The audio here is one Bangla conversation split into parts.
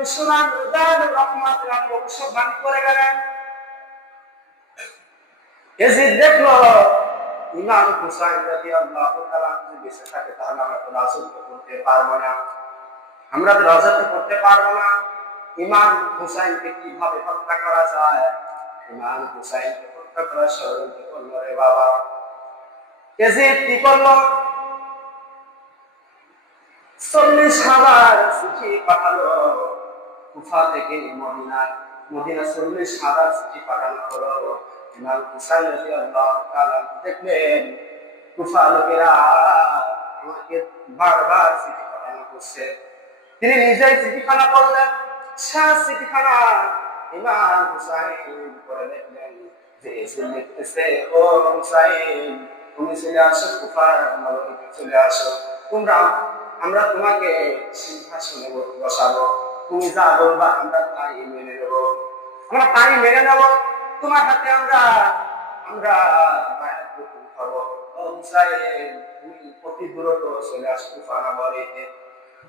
বিশ্বনাথ রহমাতুল্লাহ আলাইহি ভবিষ্যৎবাণী করে গেলেন। ইয়াজিদ দেখলো ইমাম হুসাইন রাদিয়াল্লাহু তাআলা যদি বেঁচে থাকে তাহলে আমরা তো রাজত্ব করতে পারবো না, আমরা তো রাজত্ব করতে পারবো না। ইমাম হুসাইনকে কিভাবে হত্যা করা যায়? ইমাম হুসাইনকে হত্যা করার ষড়যন্ত্র করলো রে বাবা। ইয়াজিদ কি করলো? 40,000 চিঠি পাঠালো কুফা থেকে মদিনায়। মদিনা 40,000 চিঠি পাঠানো হলো। ইমাম হুসাইন রাদিয়াল্লাহু তাআলা দেখলেন কুফা লোকেরা আমাকে বারবার চিঠি পাঠানো করছে। তিনি নিজেই চিঠিখানা পড়লেন। চিঠিখানা ইমাম হুসাইন পড়ে দেখলেন যে এসে লিখতেছে, ও হুসাইন, তুমি চলে আসো কুফার নগরীতে চলে আসো। আমরা তোমাকে সিংহাসনে বসাবো, তুমি যা বলবা আমরা তাই মেনে নেব, আমরা তাই মেনে নেব। তোমার হাতে আমরা আমরা বায়াত গ্রহণ করব। ও হুসাইন, তুমি অতি দ্রুত চলে আসো কুফা নগরীতে।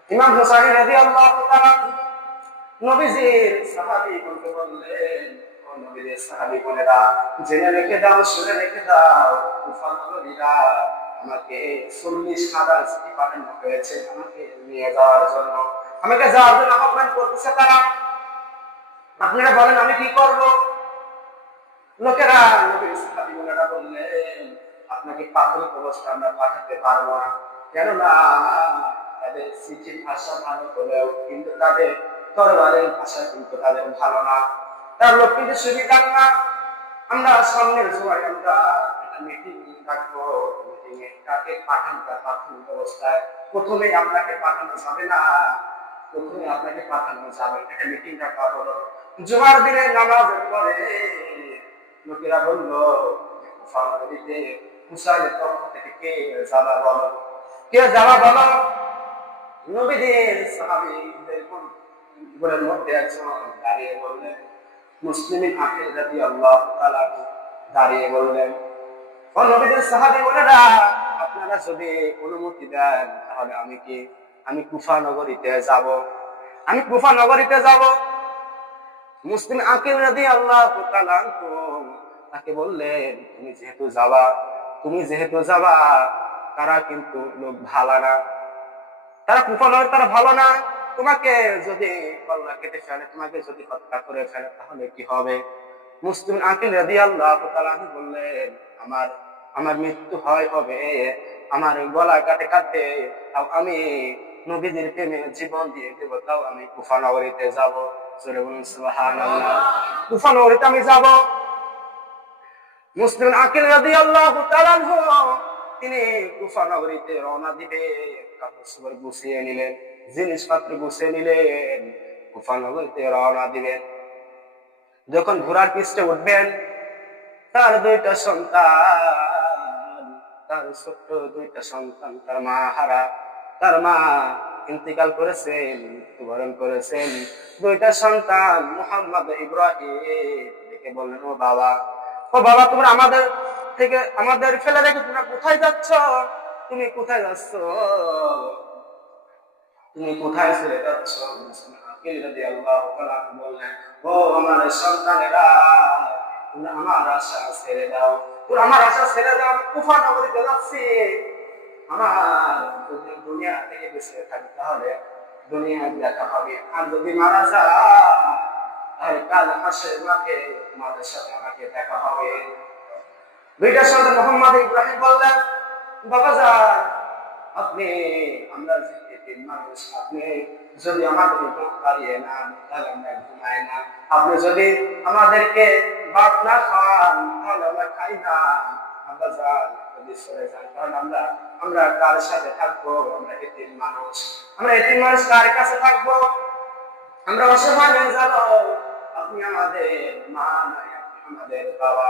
ইমাম হুসাইন রাদিয়াল্লাহু তাআলা নবীজির সাহাবীগণকে বললেন, ও নবীর সাহাবীগণেরা, জেনে রেখে দাও, শুনে রেখে দাও, কুফা নগরীরা আমাকে 40,000 চিঠি পাঠানো হয়েছে আমাকে নিয়ে যাওয়ার জন্য, আমাকে যাওয়ার জন্য আহ্বান করতেছে তারা। আপনারা বলেন আমি কি করব? লোকেরা নবীর সাহাবীগণেরা বললেন, আপনাকে প্রাথমিক অবস্থা আমরা পাঠাতে পারবো না, কেননা তাদের চিঠির ভাষা ভালো হলেও কিন্তু তাদের তরবারের ভাষা কিন্তু তাদের ভালো না, তার লোক কিন্তু সুবিধা না। আমরা সামনের জুমায় আমরা একটা মিটিং ডাকবো। মিটিংয়ে কাকে পাঠানটা প্রাথমিক অবস্থায় প্রথমে আপনাকে পাঠানো যাবে না, প্রথমে আপনাকে পাঠানো যাবে একটা মিটিং ডাকা হলো। জুমার দিনে নামাজের পরে লোকেরা বললো, কুফা নগরীতে হুসাইনের তরফ থেকে কে যাবা বলো, কে যাবা বলো। নবীদের সাহাবীদের গুলোর মধ্যে একজন দাঁড়িয়ে বললেন, মুসলিম আকিল রাদিয়াল্লাহু তাআলা দাঁড়িয়ে বললেন, ও নবীদের সাহাবীগণেরা, আপনারা যদি অনুমতি দেন তাহলে আমি কুফা নগরীতে যাব, আমি কুফা নগরীতে যাব। মুসলিম আকিল রাদিয়াল্লাহু তাআলা তাকে বললেন, তুমি যেহেতু যাবা তারা কিন্তু লোক ভালো না, তারা কুফা নগরী তারা ভালো না, তোমাকে যদি কল্লা কেটে ফেলে, তোমাকে যদি হত্যা করে ফেলে তাহলে কি হবে? মুসলিম আকিল রাদিয়াল্লাহু তাআলা বললেন, আমার মৃত্যু হবে, আমার গলা কাটে কাটে তাও আমি নবীদের প্রেমে জীবন দিয়ে দেব, তাও আমি কুফা নগরীতে যাব। জোরে বলুন সুবহানাল্লাহ। কুফা নগরীতে আমি যাব। মুসলিম আকিল রাদিয়াল্লাহু তাআলা তিনি কুফা নগরীতে রওনা দিবে, কাপড় গুছিয়ে নিলেন, জিনিসপত্র গুছিয়ে নিলেন, কুফা নগরীতে রওনা দিবেন। যখন ঘোড়ার পিষ্টে উঠবেন, তার দুইটা সন্তান, তার ছোট্ট দুইটা সন্তান, তার মা হারা, তার মা ইন্তিকাল করেছেন, মৃত্যুবরণ করেছেন। দুইটা সন্তান মুহাম্মদ ইব্রাহিম দেখে বললেন, ও বাবা, তোমরা আমাদের ফেলে রেখে তোমরা কোথায় যাচ্ছ? তুমি কোথায় যাচ্ছ? তুমি কোথায় চলে যাচ্ছ? আকিল রাদিয়াল্লাহু তাআলা বললেন, ও আমার সন্তানেরা, তোমরা আমার আশা ছেড়ে দাও, আমি কুফা নগরীতে যাচ্ছি। আমার যদি দুনিয়া থেকে বেঁচে থাকি তাহলে দুনিয়া দেখা হবে, আর যদি মারা যায় তাহলে কাল হাসরের মাঠে তোমাদের সাথে আমাকে দেখা হবে। দুইটা সন্তান মুহাম্মদ ইব্রাহিম বললেন, বাবাজান, আমরা যে মানুষ, আপনি যদি আমাদের ঘুম পাড়িয়ে নেন তাহলে আমরা ঘুমাই না, আপনি যদি আমাদেরকে ভাত না খান তাহলে আমরা খাই না। বাবাজান, যদি চলে যান তাহলে আমরা কার সাথে থাকবো? আমরা এতিম মানুষ কার কাছে থাকবো? আমরা অসহায় হয়ে যাব। আপনি আমাদের মা নয়, আপনি আমাদের বাবা,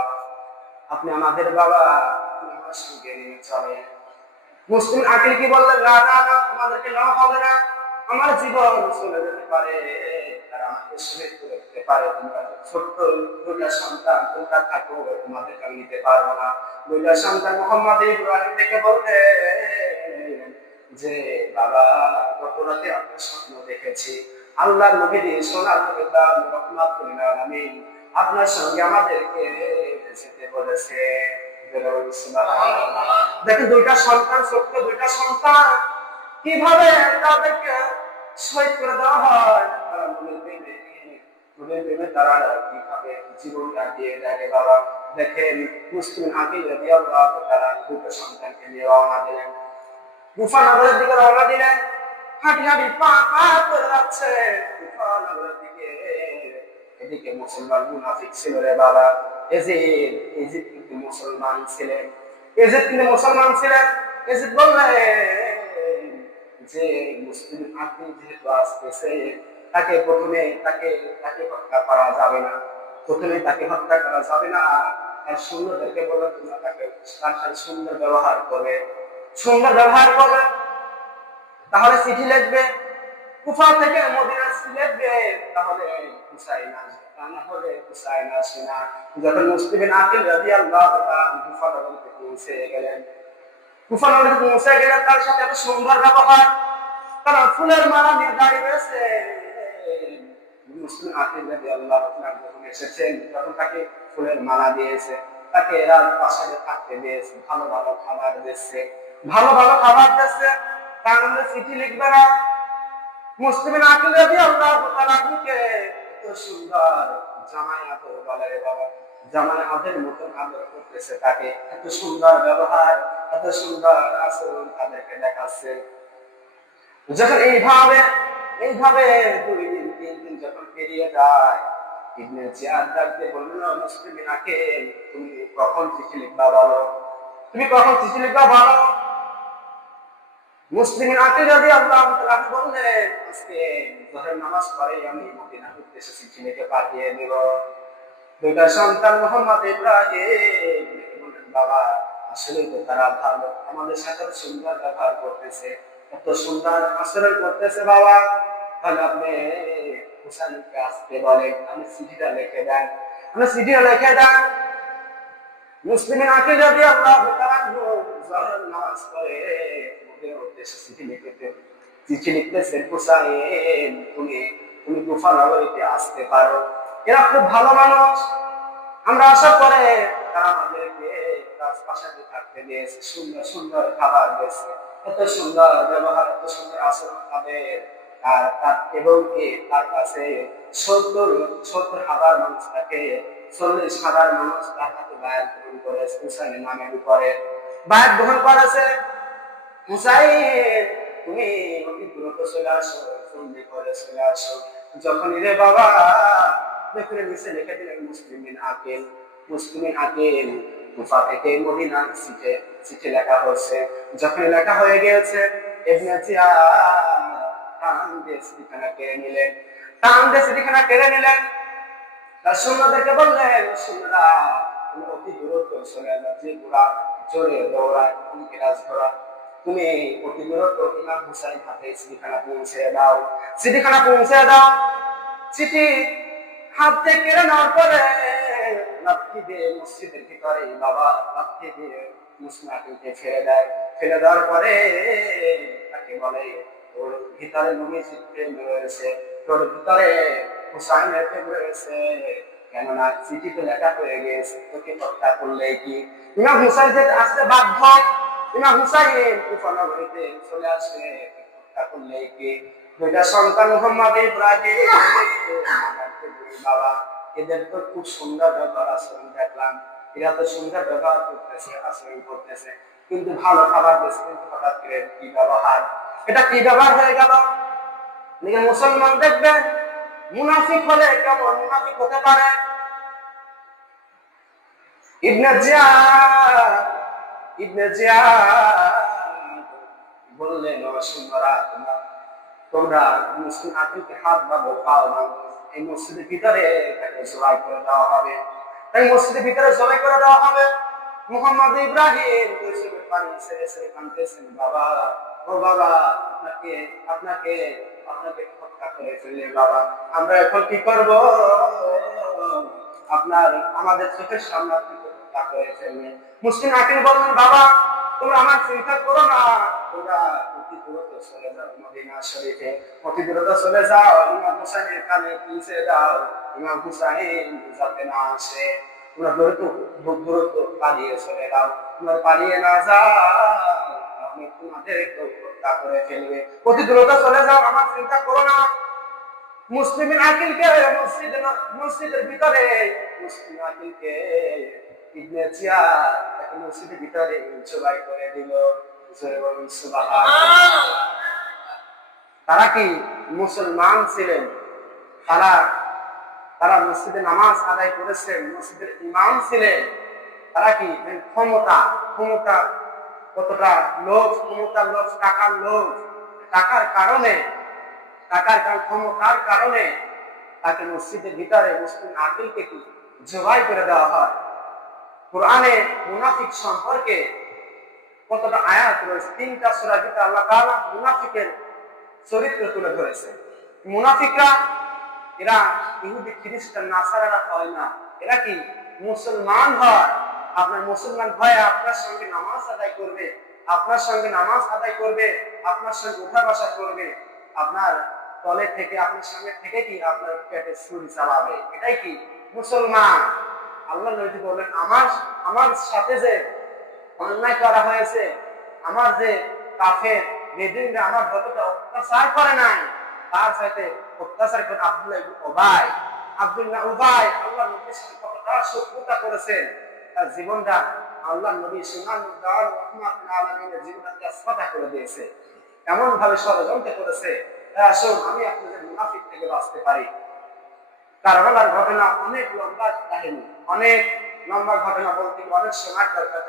আপনি আমার সঙ্গে নিয়ে চলে। মুসলিম আকিল কি বললেন, না, তোমাদেরকে নেওয়া হবে না, আমার জীবন চলে যেতে পারে, তারা আমাকে শহীদ করে দিতে পারে, তোমরা ছোট্ট দুইটা সন্তান তোমরা থাকো, তোমাদেরকে আমি নিতে পারবো না। দুইটা সন্তান মুহাম্মদ ইব্রাহিম থেকে বলতে যে, বাবা, গত রাতে আমরা স্বপ্ন দেখেছি, আল্লাহ নবী দিয়ে সোনার নবী দান রাহমাতুল লিল আলামিন আপনার সঙ্গে আমাদেরকে যেতে বলেছে। দেখেন দুইটা সন্তান, ছোট্ট দুইটা সন্তান, কিভাবে তাদেরকে শহীদ করে দেওয়া হয়। তারা নবীর প্রেমে তারা কিভাবে জীবনটা দিয়ে দেয় বাবা। দেখেন মুসলিম আকিল রাদিয়াল্লাহু তাআলা দুটো সন্তানকে নিয়ে রওনা দিলেন, কুফা নগরের দিকে রওনা দিলেন। হাঁটি হাঁটি পা পা করে যাচ্ছে কুফা নগরের দিকে। এদিকে মুসলমান মুনাফিক ছিল রে বাবা। এজিদ কিন্তু মুসলমান ছিলেন। এজিদ কিন্তু মুসলমান ছিলেন। এজিদ বললেন যে মুসলিম আকিল যেহেতু আসতেছে, তাকে প্রথমে তাকে হত্যা করা যাবে না, প্রথমে তাকে হত্যা করা যাবে না। আর সৈন্যদেরকে বলে তোমরা তাকে তার সাথে সুন্দর ব্যবহার করবে, সুন্দর ব্যবহার করবে। তাহলে চিঠি লিখবে, কুফা থেকে মদিনা লিখবে, তাহলে হুসাইন আসবে, তা না হলে হুসাইন আসবে না। যখন মুসলিম আকিল রাদিয়াল্লাহু তাআলা কুফা নগরীতে পৌঁছে গেলেন, কুফা নগরীতে পৌঁছে গেলেন, তার সাথে এত সুন্দর ব্যবহার। তারা ফুলের মালা নিয়ে দাঁড়িয়ে রয়েছে। মুসলিম আকিল রাদিয়াল্লাহু তাআলা যখন এসেছেন, তখন তাকে ফুলের মালা দিয়েছে, তাকে রাজপ্রাসাদে থাকতে দিয়েছে, ভালো ভালো খাবার দিয়েছে, ভালো ভালো খাবার দিয়েছে। তার মধ্যে চিঠি লিখবে না। মুসলিম আকিল রাদিয়াল্লাহু তাআলা কে এত সুন্দর জামাই আদর বলে রে বাবা, জামাই আদরের মতন আদর করতেছে, তাকে এত সুন্দর ব্যবহার, এত সুন্দর আচরণ তাদেরকে দেখাচ্ছে। যখন এইভাবে এইভাবে 2 দিন 3 দিন যখন পেরিয়ে যায়, ইবনে জিয়াদ ডাকতে বলল, মুসলিম আকিল তুমি কখন চিঠি লিখবা বলো, তুমি কখন চিঠি লিখবা বলো। মুসলিম আকিল রাদিয়াল্লাহু তাআলা বললেন, আজকে জোহরের নামাজ পড়ে আমি মদিনার উদ্দেশ্যে চিঠি লিখে পাঠিয়ে দেব। দুইটা সন্তান মোহাম্মদ ইব্রাহিম বললেন, বাবা আসলেই তো তারা ভালো, আমাদের সাথে সুন্দর ব্যবহার করতেছে, এত সুন্দর আচরণ করতেছে বাবা। তাহলে আপনি হুসাইনকে আসতে বলেন, আমি চিঠিটা লিখে দেন, আমি চিঠিটা লিখে দেন। মুসলিম আকিল রাদিয়াল্লাহু তাআলা জোহরের নামাজ পড়ে উদ্দেশ্যে চিঠি লিখতে, চিঠি লিখতেছে, হুসাইন তুমি তুমি কুফা নগরীতে আসতে পারো, এরা খুব ভালো মানুষ, আমরা আশা করে তারা আমাদেরকে রাজপ্রাসাদে থাকতে দিয়েছে, সুন্দর সুন্দর খাবার দিয়েছে, এত সুন্দর ব্যবহার, এত সুন্দর আচরণ তাদের। আর এবং তার কাছে 70,000 মানুষ থাকে, 40,000 মানুষ তার কাছে বায়াত গ্রহণ করেছে, হুসাইনের নামের উপরে বায়াত গ্রহণ করেছে। হুসাইন তুমি অতি দ্রুত চলে আসো, জলদি করে চলে আসো। যখনই রে বাবা দেখে নিচে লিখে দিলেন মুসলিমিন আকিল, মুসলিমিন আকিল কুফা থেকে মদিনা চিঠি লেখা হচ্ছে। যখন লেখা হয়ে গিয়েছে, ইবনে জিয়াদ টান দিয়ে চিঠিখানা কেড়ে নিলেন, টান দিয়ে চিঠিখানা কেড়ে নিলেন। তার সৈন্যদেরকে বললেন, সৈন্যরা তুমি অতি দ্রুত চলে যাও, যে ঘোড়া জোরে দৌড়ায় উনকে রাজ ঘোড়া, তুমি অতি দ্রুত ইমাম হুসাইন হাতে চিঠিখানা পৌঁছে দাও, চিঠিখানা পৌঁছে দাও। চিঠি হাত থেকে কেড়ে নেওয়ার পরে লাঠি দিয়ে মসজিদের ভিতরে বাবা লাঠি দিয়ে মুসলিম আকিলকে ফেলে দেয়। ফেলে দেওয়ার পরে তাকে বলে, তোর ভিতরে নবীজির প্রেম রয়েছে, তোর ভিতরে হুসাইনের প্রেম রয়েছে, কেননা চিঠিতে লেখা হয়ে গিয়েছে, তোকে হত্যা করলে কি ইমাম হুসাইন যেতে আসতে বাধ্য, ইমাম হুসাইন কুফা নগরীতে চলে আসবে, হত্যা করলে কি। দুইটা সন্তান মোহাম্মদ ইব্রাহিম, বাবা এদের তো খুব সুন্দর ব্যবহার আচরণ দেখলাম, এরা তো সুন্দর ব্যবহার করতেছে, আচরণ করতেছে, কিন্তু ভালো খাবার দিচ্ছে, কিন্তু হঠাৎ করে কি ব্যবহার, এটা কি ব্যবহার হয়ে গেল। মুসলমান দেখবেন মুনাফিক হলে কেমন মুনাফিক হতে পারে। ইবনে জিয়াদ বললেন, সুন্দরা তোমরা মুসলিম আকিলকে হাত বাঁধো, পাও বাঁধো, এই মসজিদের ভিতরে তাকে জবাই করে দেওয়া হবে, তাই মসজিদের ভিতরে জবাই করে দেওয়া হবে। মুহাম্মদ ইব্রাহিম পানি ছেড়ে ছেড়ে কাঁদতেছেন, বাবা ও বাবা আপনাকে আপনাকে আপনাকে হত্যা করে ফেললে বাবা, আমরা এখন কি করব, আপনার আমাদের চোখের সামনে আপনি হত্যা করে ফেললেন। মুসলিম আকিল বললেন, বাবা তোমরা আমার চিন্তা করো না, তোমরা অতি দূরত চলে যাও মদিনা শরীফে, অতি দূরত চলে যাও, ইমাম হুসাইনের কানে পৌঁছে দাও, ইমাম হুসাইন যাতে না আসে। তোমরা দূরত্ব পালিয়ে চলে যাও, তোমরা পালিয়ে না যাও আমি তোমাদের হত্যা করে ফেলবে। অতি দূরত চলে যাও, আমার চিন্তা করো না। মুসলিমিন আকিলকে মসজিদের ভিতরে, মুসলিম আকিলকে ইবনে জিয়াদ একটা মসজিদের ভিতরে জবাই করে দিল। সুবহানাল্লাহ। তারা কি মুসলমান ছিলেন? তারা তারা মসজিদে নামাজ আদায় করেছেন, মসজিদের ইমাম ছিলেন। তারা কি ক্ষমতা ক্ষমতা কতটা লোভ, ক্ষমতার লোভ, টাকার লোভ, টাকার কারণে, ক্ষমতার কারণে তাকে মসজিদের ভিতরে মুসলিম আকিলকে কি জবাই করে দেওয়া হয়। কোরআনে মুনাফিক সম্পর্কে কতটা আয়াত রয়েছে, 3টা সূরার ভিতরে আল্লাহ তাআলা মুনাফিকের চরিত্র তুলে ধরেছে। মুনাফিকরা এরা ইহুদি খ্রিস্টান নাসারারা হয় না, এরা কি মুসলমান হয়। আপনার মুসলমান হয় আপনার সঙ্গে নামাজ আদায় করবে, আপনার সঙ্গে নামাজ আদায় করবে, আপনার সঙ্গে উঠা বসা করবে, আপনার তলে থেকে আপনার সঙ্গে থেকে কি আপনার পেটে ছুরি চালাবে, এটাই কি মুসলমান। আল্লাহ নবী বলেন আমার সাথে যে অন্যায় করা হয়েছে, আমার যে কাফের বেদিনরা আমার যতটা অত্যাচার করে নাই, তার সাথে অত্যাচার করে আব্দুল্লাহ উবাই আল্লাহ নবীর সাথে কতটা শত্রুতা করেছেন। তার জীবনটা আল্লাহ নবী জীবনটাকে আসফাতা করে দিয়েছে, এমন ভাবে ষড়যন্ত্র করেছে। আসুন আমি আপনাদের মুনাফিক থেকে বাঁচতে পারি। কারবালার ঘটনা অনেক লম্বা কাহিনী, অনেক লম্বা ঘটনা বলতে অনেক সময় দরকার।